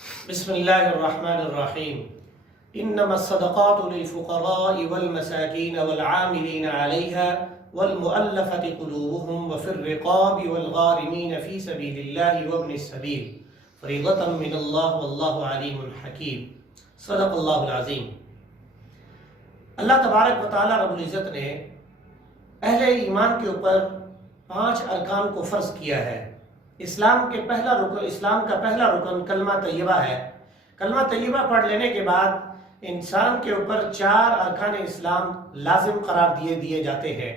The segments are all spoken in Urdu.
بسم اللہ الرحمن الرحیم انما الصدقات للفقراء والمساکین والعاملین علیہا والمؤلفة قلوبهم وفي الرقاب والغارمین فی سبیل اللہ وابن السبیل فریضة من اللہ واللہ علیم حکیم۔ صدق اللہ العظیم۔ اللہ تبارک و تعالی رب العزت نے اہل ایمان کے اوپر 5 ارکان کو فرض کیا ہے۔ اسلام کا پہلا رکن کلمہ طیبہ ہے۔ کلمہ طیبہ پڑھ لینے کے بعد انسان کے اوپر 4 ارکان اسلام لازم قرار دیے جاتے ہیں۔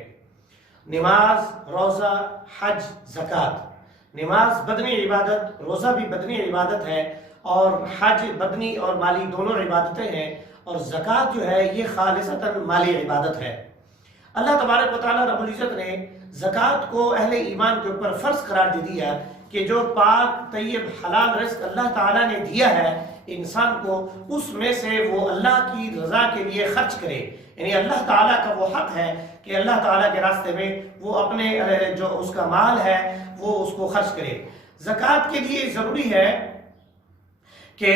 نماز، روزہ، حج، زکوٰۃ۔ نماز بدنی عبادت، روزہ بھی بدنی عبادت ہے، اور حج بدنی اور مالی دونوں عبادتیں ہیں، اور زکوٰۃ جو ہے یہ خالصتاً مالی عبادت ہے۔ اللہ تبارک و تعالی رب العزت نے زکوٰۃ کو اہل ایمان کے اوپر فرض قرار دے دیا کہ جو پاک طیب حلال رزق اللہ تعالیٰ نے دیا ہے انسان کو، اس میں سے وہ اللہ کی رضا کے لیے خرچ کرے۔ یعنی اللہ تعالیٰ کا وہ حق ہے کہ اللہ تعالیٰ کے راستے میں وہ اپنے جو اس کا مال ہے وہ اس کو خرچ کرے۔ زکوٰۃ کے لیے ضروری ہے کہ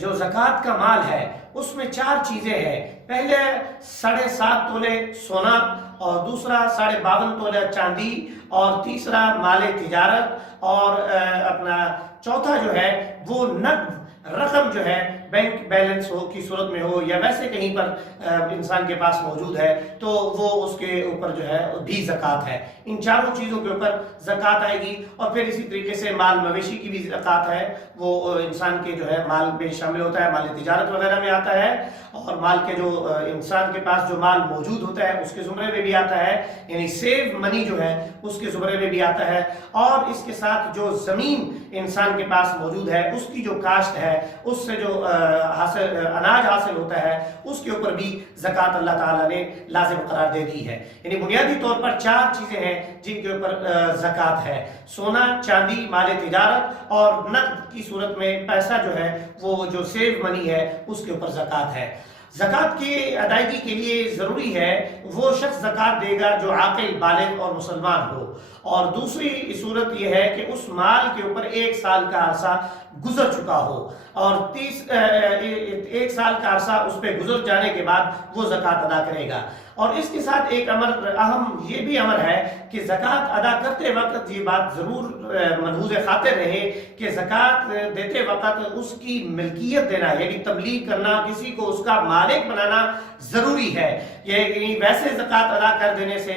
جو زکوٰۃ کا مال ہے اس میں 4 چیزیں ہیں۔ پہلے 7.5 تولے سونا، اور دوسرا 52.5 تولے چاندی، اور تیسرا مال تجارت، اور اپنا چوتھا جو ہے وہ نقد رقم جو ہے بینک بیلنس ہو کی صورت میں ہو، یا ویسے کہیں پر انسان کے پاس موجود ہے تو وہ اس کے اوپر جو ہے بھی زکوٰۃ ہے۔ ان 4 چیزوں کے اوپر زکوٰۃ آئے گی۔ اور پھر اسی طریقے سے مال مویشی کی بھی زکوٰۃ ہے، وہ انسان کے جو ہے مال میں شامل ہوتا ہے، مال تجارت وغیرہ میں آتا ہے، اور مال کے جو انسان کے پاس جو مال موجود ہوتا ہے اس کے زمرے میں بھی آتا ہے، یعنی سیو منی جو ہے اس کے زمرے میں بھی آتا ہے۔ اور اس کے ساتھ جو زمین انسان کے پاس موجود ہے اس کی جو کاشت ہے، اس سے جو اناج حاصل ہوتا ہے، اس کے اوپر بھی زکوٰۃ اللہ تعالیٰ نے لازم قرار دے دی ہے۔ یعنی بنیادی طور پر 4 چیزیں ہیں جن کے اوپر زکوٰۃ ہے: سونا، چاندی، مال تجارت، اور نقد کی صورت میں پیسہ جو ہے وہ جو سیو منی ہے اس کے اوپر زکوٰۃ ہے۔ زکوٰۃ کی ادائیگی کے لیے ضروری ہے وہ شخص زکوٰۃ دے گا جو عاقل، بالغ اور مسلمان ہو، اور دوسری صورت یہ ہے کہ اس مال کے اوپر 1 سال کا عرصہ گزر چکا ہو، اور 1 سال کا عرصہ اس پہ گزر جانے کے بعد وہ زکوٰۃ ادا کرے گا۔ اور اس کے ساتھ ایک اہم یہ بھی امر ہے کہ زکوٰۃ ادا کرتے وقت یہ بات ضرور ملحوظ خاطر رہے کہ زکوٰۃ دیتے وقت اس کی ملکیت دینا، یعنی تبلیغ کرنا، کسی کو اس کا مالک بنانا ضروری ہے۔ یعنی ویسے زکوٰۃ ادا کر دینے سے،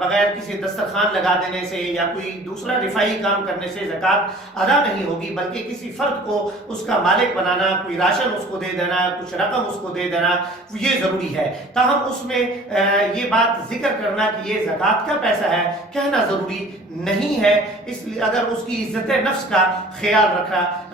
بغیر کسی دسترخوان لگا دینے سے یا کوئی دوسرا رفاہی کام کرنے سے زکوٰۃ ادا نہیں ہوگی، بلکہ کسی فرد کو اس کا مالک بنانا، کوئی راشن اس کو دے دینا، کچھ رقم اس کو دے دینا، یہ ضروری ہے۔ تاہم اس میں یہ بات ذکر کرنا کہ یہ زکوٰۃ کا پیسہ ہے کہنا ضروری نہیں ہے، اس لیے اگر اس کی عزت نفس کا خیال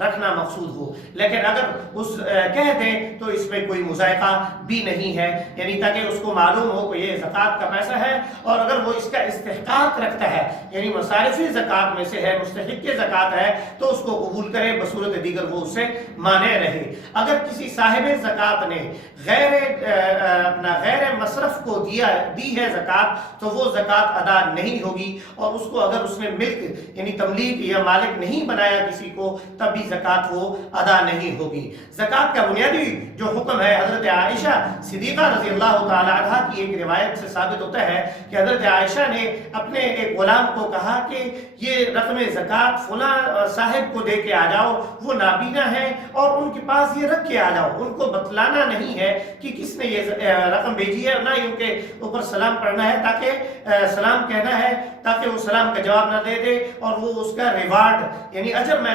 رکھنا مقصود ہو۔ لیکن اگر اس کہہ دیں تو اس میں کوئی مذائقہ بھی نہیں ہے، یعنی تاکہ اس کو معلوم ہو کہ یہ زکوٰۃ کا پیسہ ہے، اور اگر وہ اس کا استحقاق رکھتا ہے، یعنی مصارف زکوٰۃ میں سے ہے، مستحق زکوٰۃ ہے، تو اس کو قبول کرے، بصورت دیگر وہ اس سے مانع رہے۔ اگر کسی صاحب زکوٰۃ نے غیر مصرف کو دی ہے زکوٰۃ، تو وہ زکوٰۃ ادا نہیں ہوگی، اور اس کو اگر اس نے ملک یعنی تملیک یا مالک نہیں بنایا کسی کو، تب بھی زکوٰۃ وہ ادا نہیں ہوگی۔ زکوٰۃ کا بنیادی جو حکم ہے، حضرت عائشہ صدیقہ رضی اللہ تعالی عنہا کی ایک روایت سے ثابت ہوتا ہے کہ حضرت عائشہ نے اپنے ایک غلام کو کہا کہ یہ رقم زکوٰۃ فلاں صاحب کو دے کے آ جاؤ، وہ نابینا ہے، اور ان کے پاس یہ رکھ کے آ جاؤ۔ ان کو بتلانا نہیں ہے کہ کس نے یہ رقم بھیجی ہے، نہ ہی ان کے اوپر سلام پڑھنا ہے، تاکہ سلام کہنا ہے تاکہ وہ سلام کا جواب نہ دے دے، اور وہ اس کا ریوارڈ یعنی اجر میں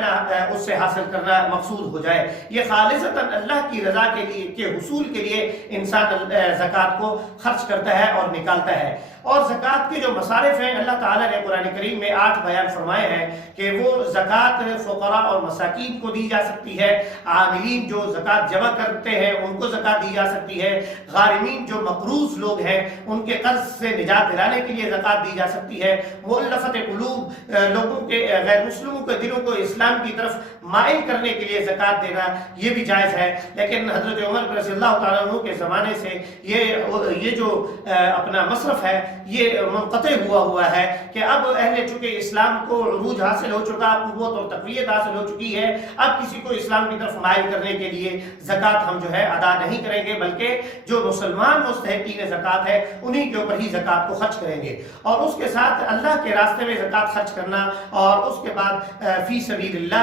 اس سے حاصل کرنا مقصود ہو جائے۔ یہ خالصتاً اللہ کی رضا کے حصول کے لیے انسان زکوٰۃ کو خرچ کرتا ہے اور نکالتا ہے۔ اور زکوٰۃ کے جو مصارف ہیں، اللہ تعالیٰ نے قرآن کریم میں 8 بیان فرمائے ہیں کہ وہ زکوٰۃ فقراء اور مساکین کو دی جا سکتی ہے، عاملین جو زکوٰۃ جمع کرتے ہیں ان کو زکوٰۃ دی جا سکتی ہے، غارمین جو مقروض لوگ ہیں ان کے قرض سے نجات دلانے کے لیے زکوٰۃ دی جا سکتی ہے، مؤلفت قلوب لوگوں کے غیر مسلموں کے دلوں کو اسلام کی طرف مائل کرنے کے لیے زکوٰۃ دینا یہ بھی جائز ہے۔ لیکن حضرت عمر رضی اللہ تعالیٰ عنہ کے زمانے سے یہ جو اپنا مصرف ہے یہ منقطع ہوا ہے کہ اب اہل چونکہ اسلام کو عروج حاصل ہو چکا، قوت اور تقویت حاصل ہو چکی ہے، اب کسی کو اسلام کی طرف مائل کرنے کے لیے زکوٰۃ ہم جو ہے ادا نہیں کریں گے، بلکہ جو مسلمان مستحقین زکوٰۃ ہے انہی کے اوپر ہی زکوٰۃ کو خرچ کریں گے۔ اور اس کے ساتھ اللہ کے راستے میں زکوٰۃ خرچ کرنا، اور اس کے بعد فی سبیل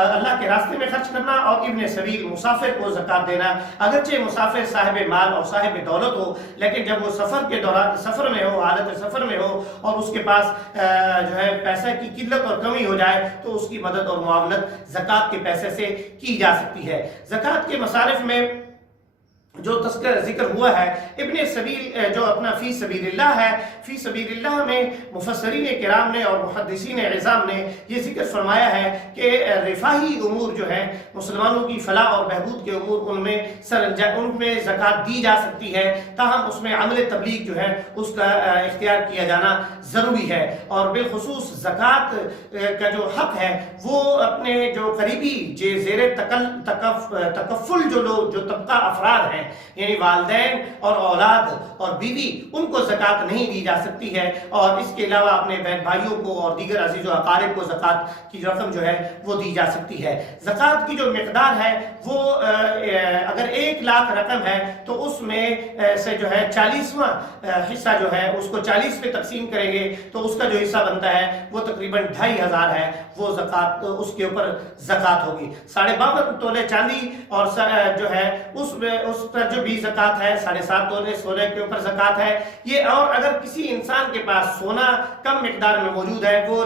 اللہ کے راستے میں خرچ کرنا، اور ابن سبیل مسافر کو زکوٰۃ دینا۔ اگرچہ مسافر صاحب مال اور صاحب دولت ہو، لیکن جب وہ سفر کے دوران سفر میں ہو، حالت سفر میں ہو، اور اس کے پاس جو ہے پیسہ کی قلت اور کمی ہو جائے تو اس کی مدد اور معاونت زکوٰۃ کے پیسے سے کی جا سکتی ہے۔ زکوٰۃ کے مصارف میں جو ذکر ہوا ہے ابن سبیل جو اپنا فی سبیل اللہ ہے، فی سبیل اللہ میں مفسرین کرام نے اور محدثین عظام نے یہ ذکر فرمایا ہے کہ رفاہی امور جو ہیں مسلمانوں کی فلاح اور بہبود کے امور، ان میں زکوٰۃ دی جا سکتی ہے، تاہم اس میں عمل تبلیغ جو ہے اس کا اختیار کیا جانا ضروری ہے۔ اور بالخصوص زکوٰۃ کا جو حق ہے وہ اپنے جو قریبی زیر تکفل جو طبقہ افراد ہیں، یعنی والدین اور اولاد اور بیوی، ان کو زکوٰۃ نہیں دی جا سکتی ہے، اور اس کے علاوہ اپنے بہن بھائیوں کو اور دیگر عزیز و اقارب کو زکوٰۃ کی رقم جو ہے وہ دی جا سکتی ہے۔ زکوٰۃ کی جو مقدار ہے وہ اگر 1 لاکھ رقم ہے تو اس میں سے جو ہے 40واں حصہ جو ہے اس کو 40 پہ تقسیم کریں گے تو اس کا جو حصہ بنتا ہے وہ تقریباً 2500 ہے، وہ زکوٰۃ اس کے اوپر زکوٰۃ ہوگی۔ 52.5 تولے چاندی اور جو ہے اس پر جو بھی زکوٰۃ ہے، 7.5 تولے سونے کے اوپر زکوٰۃ ہے یہ۔ اور اگر کسی انسان کے پاس سونا کم مقدار میں موجود ہے، وہ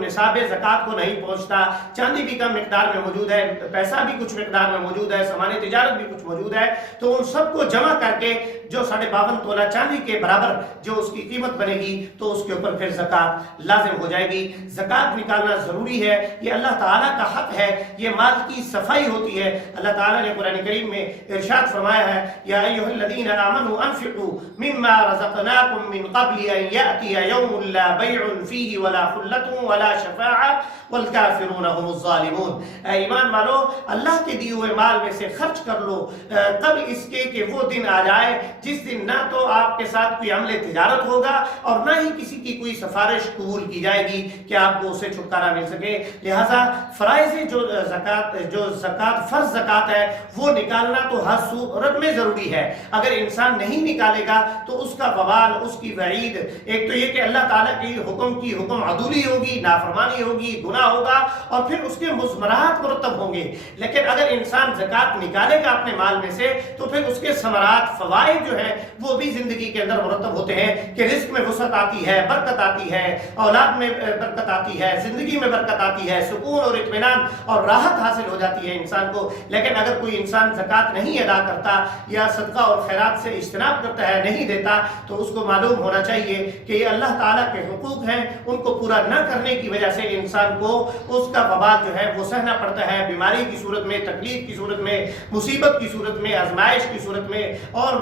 نصاب زکوٰۃ کو نہیں پہنچتا، چاندی بھی کم مقدار میں موجود ہے، پیسہ بھی کچھ مقدار میں موجود ہے، سامان تجارت بھی کچھ موجود ہے، تو ان سب کو جمع کر کے جو 52.5 تولہ چاندی کے برابر جو اس کی قیمت بنے گی تو اس کے اوپر پھر زکوٰۃ لازم ہو جائے گی۔ زکوٰۃ نکالنا ضروری ہے، یہ اللہ تعالیٰ کا حق ہے، یہ مال کی صفائی ہوتی ہے۔ اللہ تعالیٰ نے قرآن کریم میں ارشاد فرمایا ہے، یا ایھا الذین آمنوا انفقوا مما رزقناکم من قبل ان یأتی یوم لا بیع فیہ ولا خلۃ ولا شفاعۃ والکافرون هم الظالمون۔ اے ایمان والو، اللہ کے دیے ہوئے مال میں سے خرچ کر لو قبل اس کے کہ وہ دن آ جائے جس دن نہ تو آپ کے ساتھ کوئی عمل تجارت ہوگا اور نہ ہی کسی کی کوئی سفارش قبول کی جائے گی کہ آپ کو اسے چھٹکارا مل سکے۔ لہٰذا فرائض جو زکوٰۃ فرض زکوٰۃ ہے وہ نکالنا تو ہر صورت میں ضروری ہے۔ اگر انسان نہیں نکالے گا تو اس کا وبال، اس کی وعید، ایک تو یہ کہ اللہ تعالیٰ کی حکم عدولی ہوگی، نافرمانی ہوگی، گناہ ہوگا، اور پھر اس کے مضمرات مرتب ہوں گے۔ لیکن اگر انسان زکوٰۃ نکالے گا اپنے مال میں سے تو پھر اس کے ثمرات، فوائد جو ہیں وہ بھی زندگی کے اندر مرتب ہوتے ہیں کہ رزق میں وسعت آتی ہے، برکت آتی ہے، اولاد میں برکت آتی ہے، زندگی میں برکت آتی ہے، سکون اور اطمینان اور راحت حاصل ہو جاتی ہے انسان کو۔ لیکن اگر کوئی انسان زکوٰۃ نہیں ادا کرتا یا صدقہ اور خیرات سے اجتناب کرتا ہے، نہیں دیتا، تو اس کو معلوم ہونا چاہیے کہ یہ اللہ تعالیٰ کے حقوق ہیں، ان کو پورا نہ کرنے کی وجہ سے انسان کو اس کا وبال جو ہے وہ سہنا پڑتا ہے، بیماری کی صورت میں، تکلیف کی صورت میں، مصیبت کی صورت میں، آزمائش کی صورت میں، اور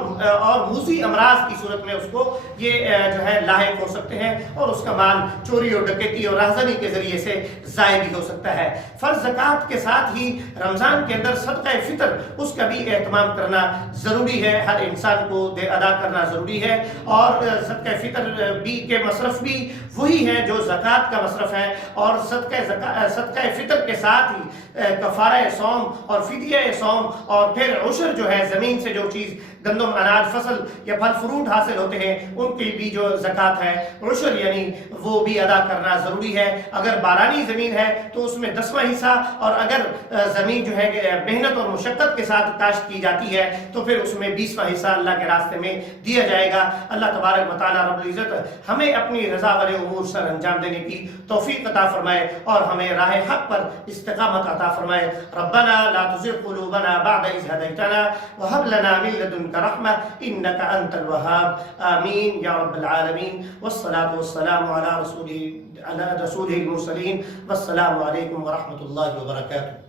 موذی امراض کی صورت میں اس کو یہ جو ہے لاحق ہو سکتے ہیں، اور اس کا مال چوری اور ڈکیتی اور راہزنی کے ذریعے سے ضائع بھی ہو سکتا ہے۔ فرض زکوٰۃ کے ساتھ ہی رمضان کے اندر صدقہ فطر، اس کا بھی اہتمام کرنا ضروری ہے، ہر انسان کو ادا کرنا ضروری ہے۔ اور صدقہ فطر بھی کے مصرف بھی وہی ہے جو زکوٰۃ کا مصرف ہے، اور صدقہ فطر کے ساتھ ہی کفارہ صوم اور فدیہ صوم، اور پھر عشر جو ہے زمین سے جو چیز گندم، اناج، فصل یا پھل فروٹ حاصل ہوتے ہیں ان کی بھی جو زکوٰۃ ہے، عشر یعنی وہ بھی ادا کرنا ضروری ہے۔ اگر بارانی زمین ہے تو اس میں 10واں حصہ، اور اگر زمین جو ہے محنت اور مشقت کے ساتھ کاشت کی جاتی ہے تو پھر اس میں 20واں حصہ اللہ کے راستے میں دیا جائے گا۔ اللہ تبارک و تعالیٰ رب العزت ہمیں اپنی رضا والے امور سر انجام دینے کی توفیق عطا فرمائے اور ہمیں راہ حق پر استقامت عطا فرمائے۔ ربنا لا تزغ قلوبنا بعد إذ هديتنا وهب لنا من لدنك رحمة إنك أنت الوهاب آمين يا رب العالمين، والصلاة والسلام على رسوله المرسلين، والسلام عليكم ورحمة الله وبركاته۔